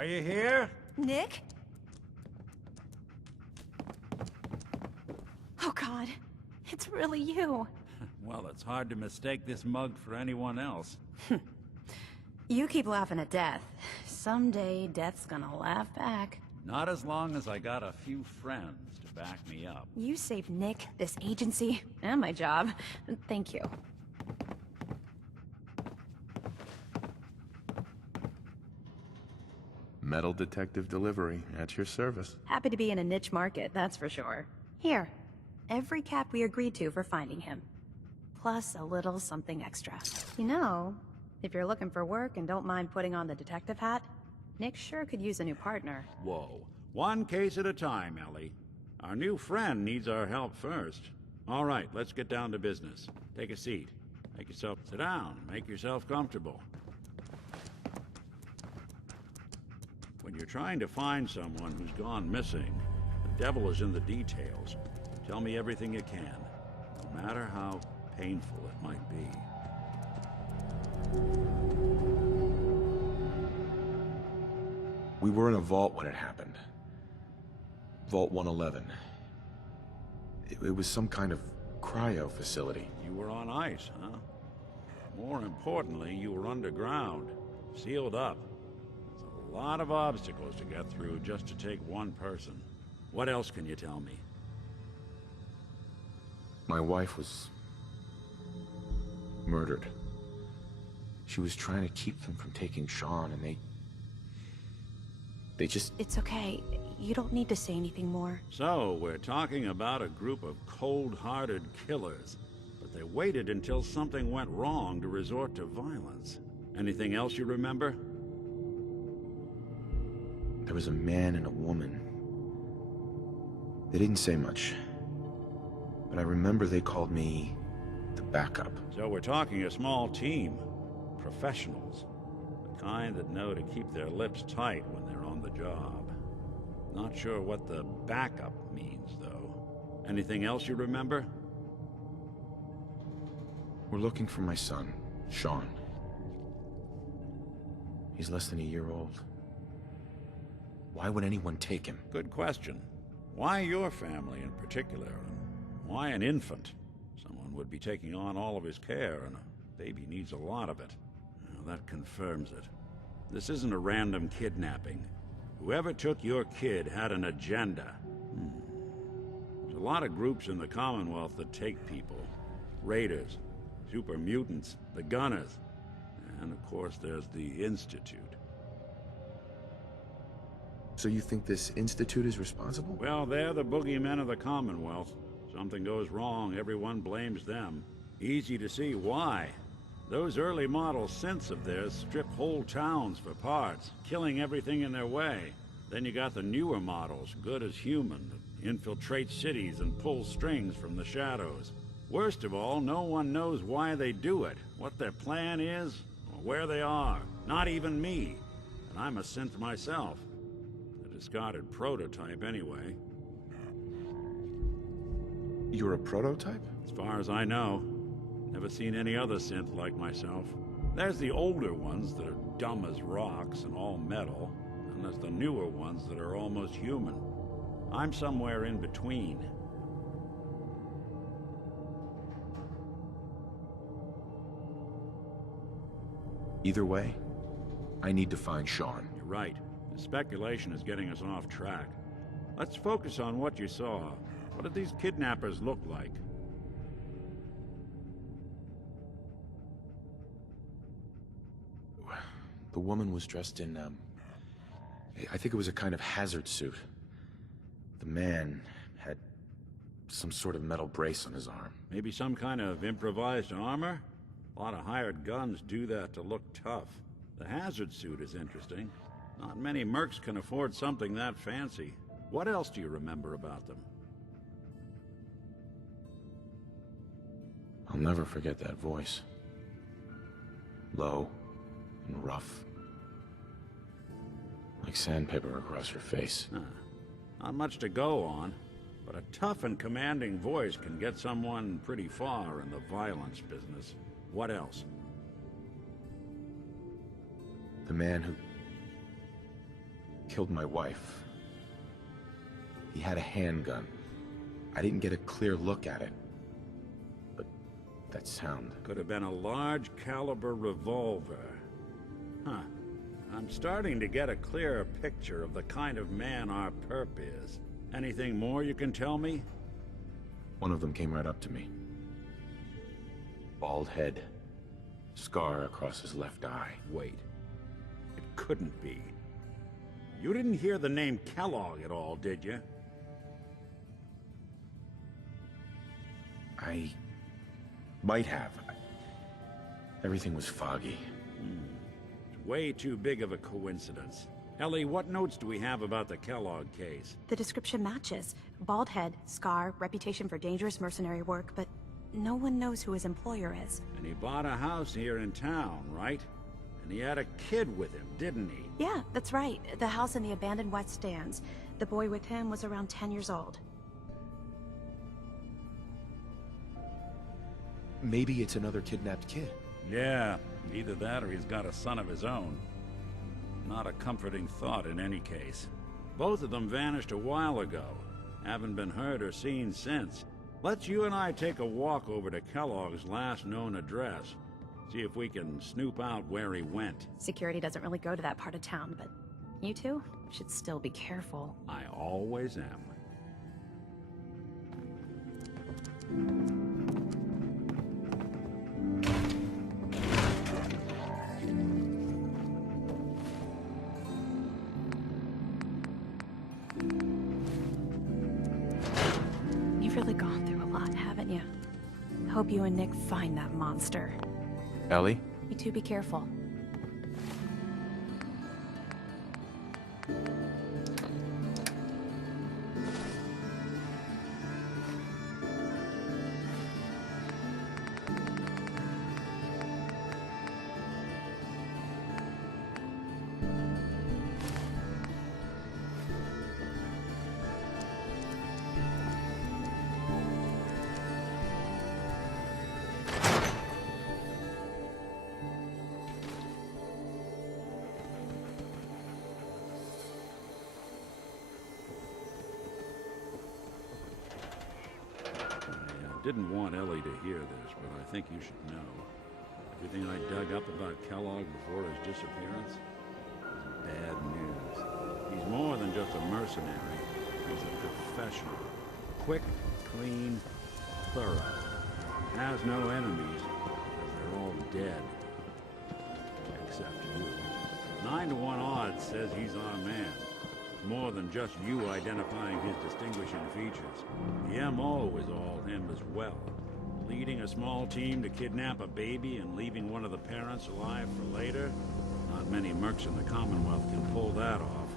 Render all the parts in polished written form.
Are you here? Nick? Oh God, it's really you. Well, it's hard to mistake this mug for anyone else. You keep laughing at death. Someday, death's gonna laugh back. Not as long as I got a few friends to back me up. You saved Nick, this agency, and my job. Thank you. Metal detective delivery, at your service. Happy to be in a niche market, that's for sure. Here, every cap we agreed to for finding him. Plus a little something extra. You know, if you're looking for work and don't mind putting on the detective hat, Nick sure could use a new partner. Whoa. One case at a time, Ellie. Our new friend needs our help first. All right, let's get down to business. Take a seat. Sit down. Make yourself comfortable. When you're trying to find someone who's gone missing, the devil is in the details. Tell me everything you can, no matter how painful it might be. We were in a vault when it happened. Vault 111. It was some kind of cryo facility. You were on ice, huh? More importantly, you were underground, sealed up. There's a lot of obstacles to get through just to take one person. What else can you tell me? My wife was murdered. She was trying to keep them from taking Sean, and they just... It's okay. You don't need to say anything more. So, we're talking about a group of cold-hearted killers, but they waited until something went wrong to resort to violence. Anything else you remember? There was a man and a woman. They didn't say much, but I remember they called me the backup. So we're talking a small team. Professionals. The kind that know to keep their lips tight when they're on the job. Not sure what the backup means, though. Anything else you remember? We're looking for my son, Sean. He's less than a year old. Why would anyone take him? Good question. Why your family in particular, and why an infant? Someone would be taking on all of his care, and a baby needs a lot of it. Well, that confirms it. This isn't a random kidnapping. Whoever took your kid had an agenda. There's a lot of groups in the Commonwealth that take people. Raiders, super mutants, the Gunners, and of course there's the Institute. So you think this Institute is responsible? Well, they're the boogeymen of the Commonwealth. Something goes wrong, everyone blames them. Easy to see why. Those early model synths of theirs strip whole towns for parts, killing everything in their way. Then you got the newer models, good as human, that infiltrate cities and pull strings from the shadows. Worst of all, no one knows why they do it, what their plan is, or where they are. Not even me. And I'm a synth myself. A discarded prototype anyway. You're a prototype? As far as I know. Never seen any other synth like myself. There's the older ones that are dumb as rocks and all metal, and there's the newer ones that are almost human. I'm somewhere in between. Either way, I need to find Sean. You're right. The speculation is getting us off track. Let's focus on what you saw. What did these kidnappers look like? The woman was dressed in, I think it was a kind of hazard suit. The man had some sort of metal brace on his arm. Maybe some kind of improvised armor? A lot of hired guns do that to look tough. The hazard suit is interesting. Not many mercs can afford something that fancy. What else do you remember about them? I'll never forget that voice. Low and rough. Like sandpaper across your face. Not much to go on, but a tough and commanding voice can get someone pretty far in the violence business. What else? The man killed my wife. He had a handgun. I didn't get a clear look at it. But that sound... Could have been a large caliber revolver. Huh. I'm starting to get a clearer picture of the kind of man our perp is. Anything more you can tell me? One of them came right up to me. Bald head. Scar across his left eye. Wait. It couldn't be. You didn't hear the name Kellogg at all, did you? I... might have. Everything was foggy. It's way too big of a coincidence. Ellie, what notes do we have about the Kellogg case? The description matches. Bald head, scar, reputation for dangerous mercenary work, but no one knows who his employer is. And he bought a house here in town, right? And he had a kid with him, didn't he? Yeah, that's right. The house in the abandoned West Stands. The boy with him was around 10 years old. Maybe it's another kidnapped kid. Yeah, either that or he's got a son of his own. Not a comforting thought in any case. Both of them vanished a while ago. Haven't been heard or seen since. Let's you and I take a walk over to Kellogg's last known address. See if we can snoop out where he went. Security doesn't really go to that part of town, but you two should still be careful. I always am. You've really gone through a lot, haven't you? Hope you and Nick find that monster. Ellie? You two be careful. I didn't want Ellie to hear this, but I think you should know. Everything I dug up about Kellogg before his disappearance is bad news. He's more than just a mercenary. He's a professional. Quick, clean, thorough. Has no enemies, because they're all dead. Except you. 9 to 1 odds says he's our man. More than just you identifying his distinguishing features. The MO is all him as well. Leading a small team to kidnap a baby and leaving one of the parents alive for later? Not many mercs in the Commonwealth can pull that off.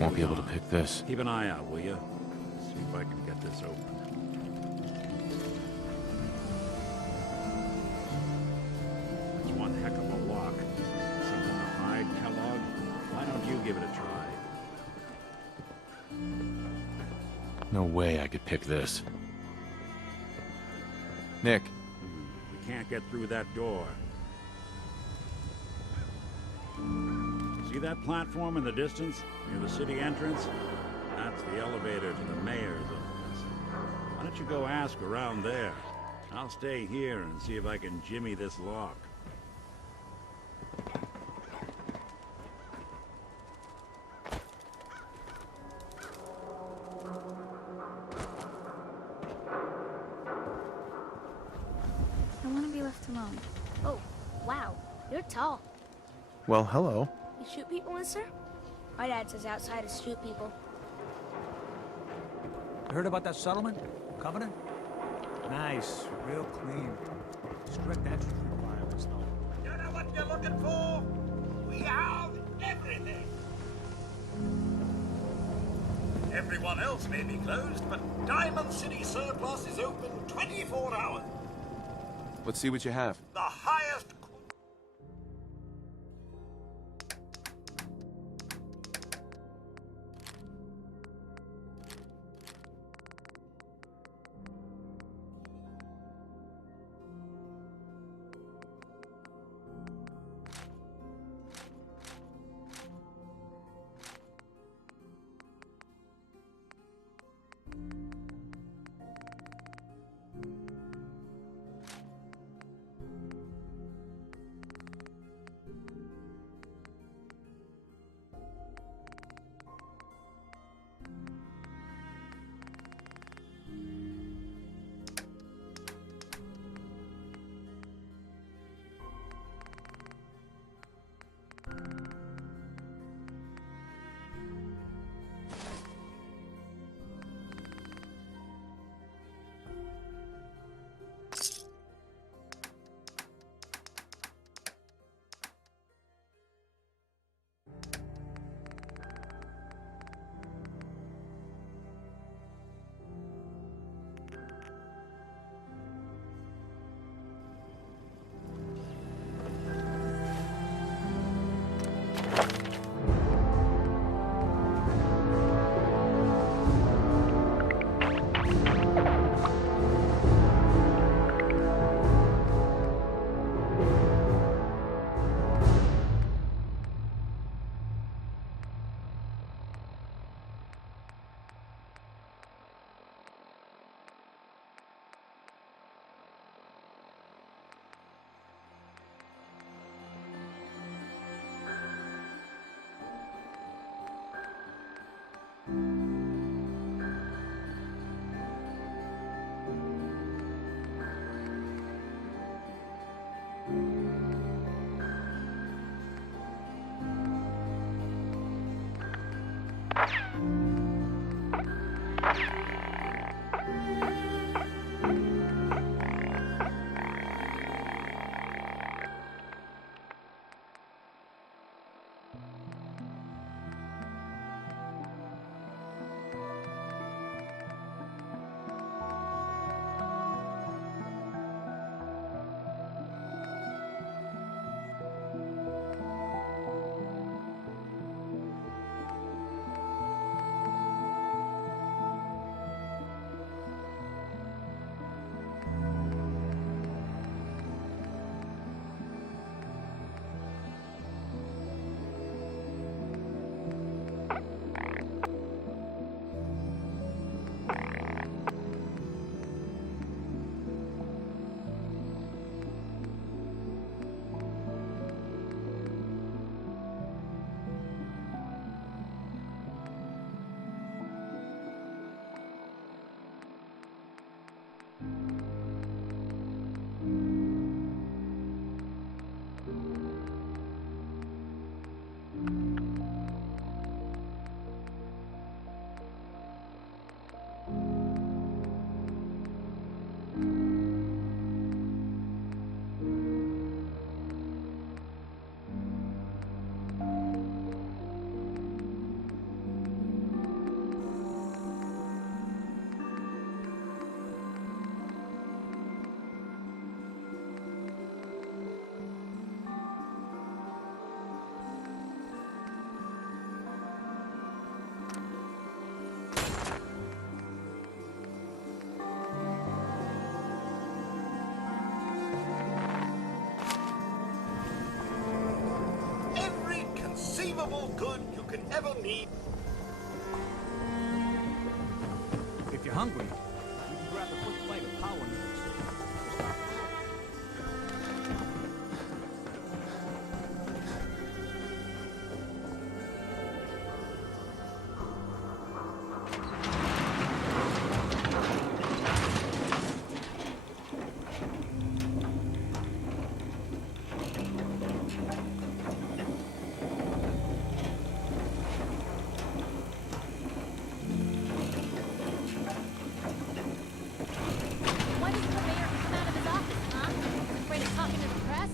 Won't be able to pick this. Keep an eye out, will you? See if I can get this open. It's one heck of a lock. Something to hide, Kellogg? Why don't you give it a try? No way I could pick this. Nick. We can't get through that door. See that platform in the distance, near the city entrance? That's the elevator to the mayor's office. Why don't you go ask around there? I'll stay here and see if I can jimmy this lock. I want to be left alone. Oh, wow. You're tall. Well, hello. You shoot people, mister? My dad says outsiders shoot people. Heard about that settlement? Covenant? Nice, real clean. Strict entrance requirements, though. You know what you're looking for? We have everything. Everyone else may be closed, but Diamond City Surplus is open 24 hours. Let's see what you have. The highest... Every conceivable good you could ever need. If you're hungry, you can grab a quick bite of power noodles. Why doesn't the mayor come out of his office, huh? Afraid of talking to the press?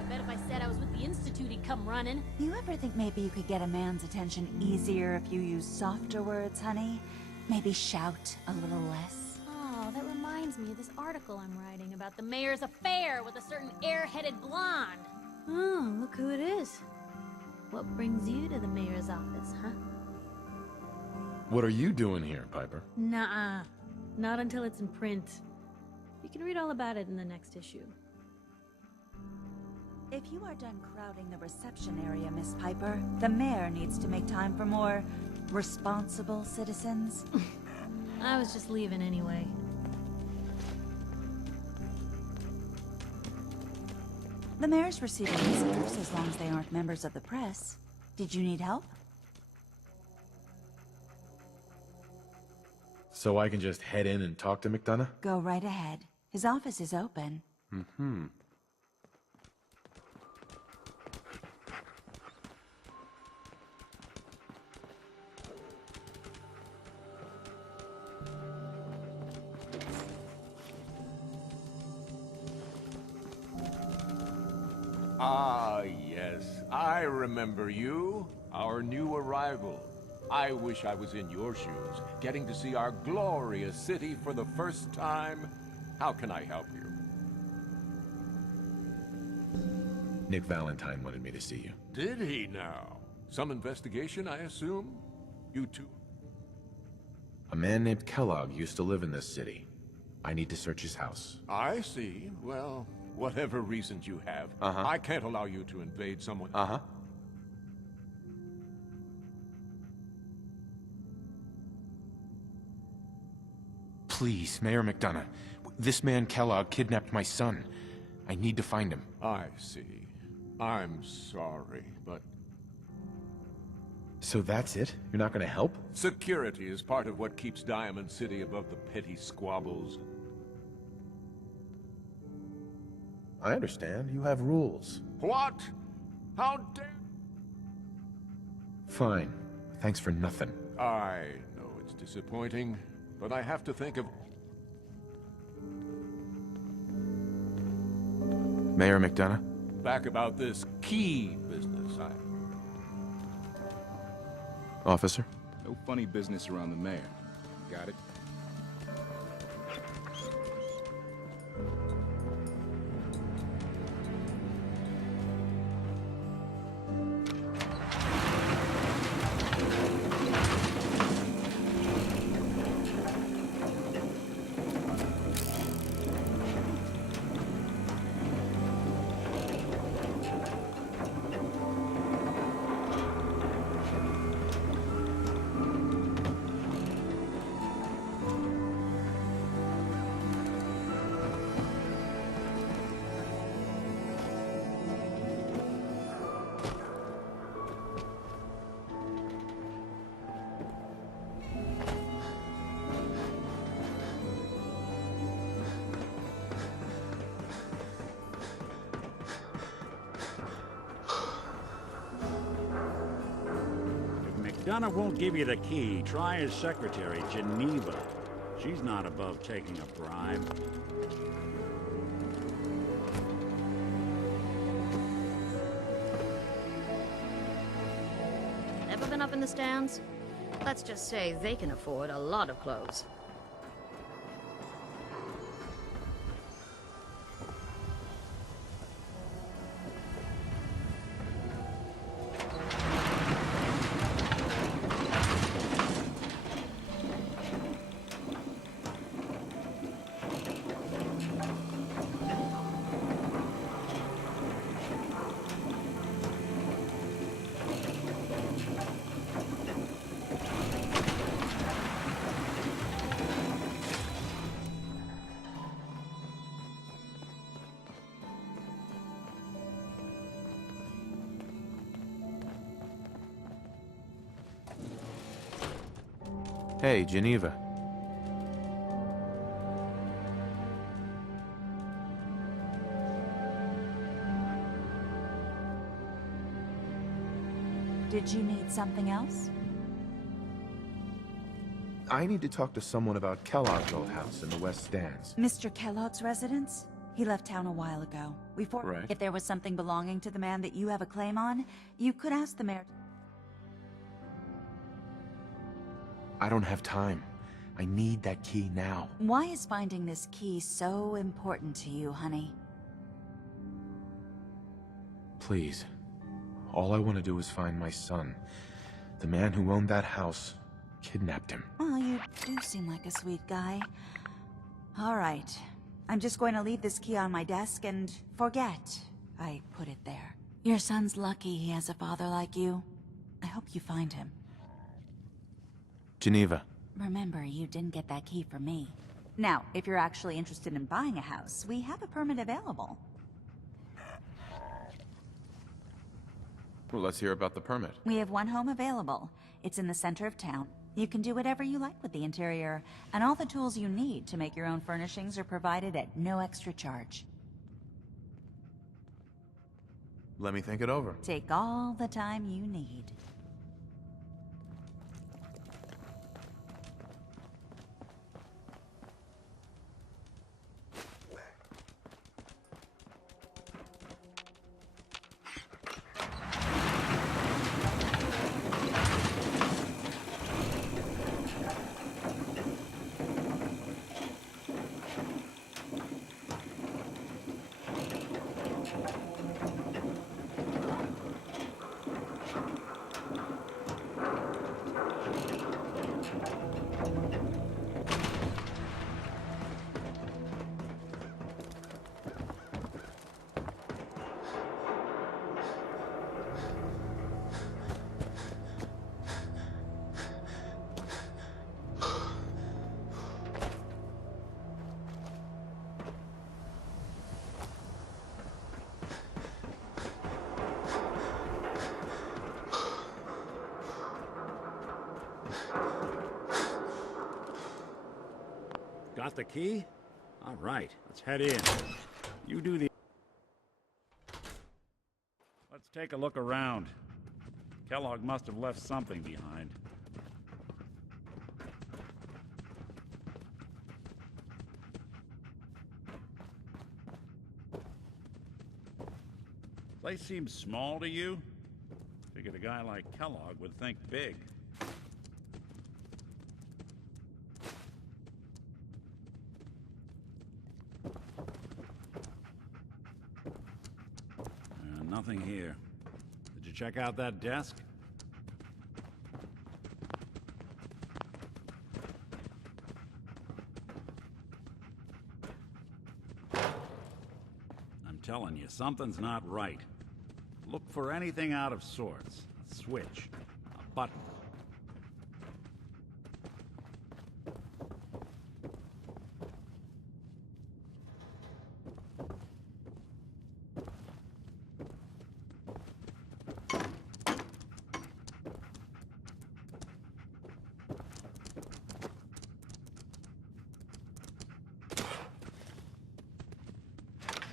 I bet if I said I was with the Institute, he'd come running. You ever think maybe you could get a man's attention easier if you use softer words, honey? Maybe shout a little less? Oh, that reminds me of this article I'm writing about the mayor's affair with a certain air-headed blonde. Oh, look who it is. What brings you to the mayor's office, huh? What are you doing here, Piper? Nuh-uh. Not until it's in print. You can read all about it in the next issue. If you are done crowding the reception area, Miss Piper, the mayor needs to make time for more responsible citizens. I was just leaving anyway. The mayor's receiving visitors as long as they aren't members of the press. Did you need help? So I can just head in and talk to McDonough? Go right ahead. His office is open. Mm-hmm. Ah, yes. I remember you. Our new arrival. I wish I was in your shoes, getting to see our glorious city for the first time. How can I help you? Nick Valentine wanted me to see you. Did he now? Some investigation, I assume? You two? A man named Kellogg used to live in this city. I need to search his house. I see. Well, whatever reasons you have, I can't allow you to invade someone. Uh-huh. Please, Mayor McDonough. This man Kellogg kidnapped my son. I need to find him. I see. I'm sorry, but So that's it? You're not gonna help? security is part of what keeps Diamond City above the petty squabbles. I understand. You have rules. What? How dare... Fine. Thanks for nothing. I know it's disappointing, but I have to think of... Mayor McDonough? back about this key business. Officer? No funny business around the mayor. Got it? McDonough won't give you the key. Try his secretary, Geneva. She's not above taking a bribe. Ever been up in the stands? Let's just say they can afford a lot of clothes. Hey, Geneva. Did you need something else? I need to talk to someone about Kellogg's old house in the West Stands. Mr. Kellogg's residence? He left town a while ago. Right. If there was something belonging to the man that you have a claim on, you could ask the mayor. I don't have time. I need that key now. Why is finding this key so important to you, honey? Please. All I want to do is find my son. The man who owned that house kidnapped him. Well, you do seem like a sweet guy. All right. I'm just going to leave this key on my desk and forget I put it there. Your son's lucky he has a father like you. I hope you find him. Geneva. Remember, you didn't get that key from me. Now, if you're actually interested in buying a house, we have a permit available. Well, let's hear about the permit. We have one home available. It's in the center of town. You can do whatever you like with the interior, and all the tools you need to make your own furnishings are provided at no extra charge. Let me think it over. Take all the time you need. Got the key? All right, let's head in. You do the... Let's take a look around. Kellogg must have left something behind. Place seems small to you? Figured a guy like Kellogg would think big. Nothing here. Did you check out that desk? I'm telling you, something's not right. Look for anything out of sorts. A switch, a button.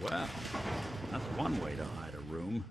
Well, that's one way to hide a room.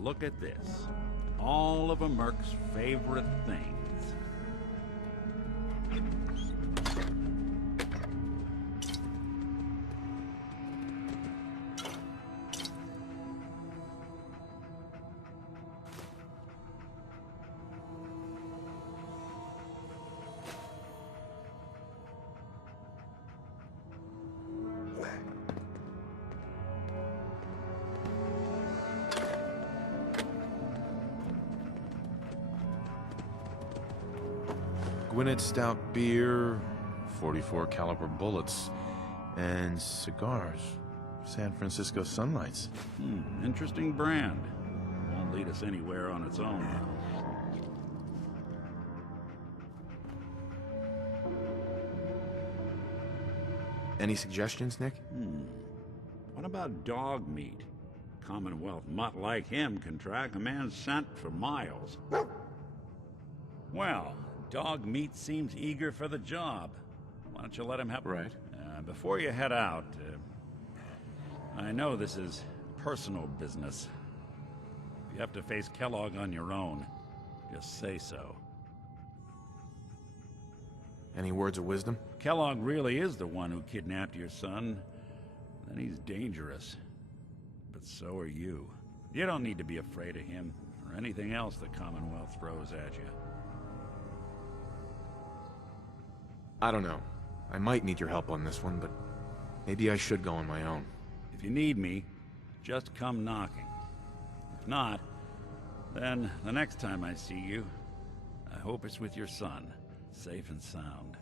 Look at this. All of a Merc's favorite things. Gwinnett Stout beer, 44 caliber bullets, and cigars. San Francisco Sunlights. Interesting brand. Won't lead us anywhere on its own, though. Any suggestions, Nick? What about dog meat? Commonwealth mutt like him can track a man's scent for miles. Well, dog meat seems eager for the job. Why don't you let him help? Right. Before you head out, I know this is personal business. If you have to face Kellogg on your own, just say so. Any words of wisdom? Kellogg really is the one who kidnapped your son. Then he's dangerous. But so are you. You don't need to be afraid of him, or anything else the Commonwealth throws at you. I don't know. I might need your help on this one, but maybe I should go on my own. If you need me, just come knocking. If not, then the next time I see you, I hope it's with your son, safe and sound.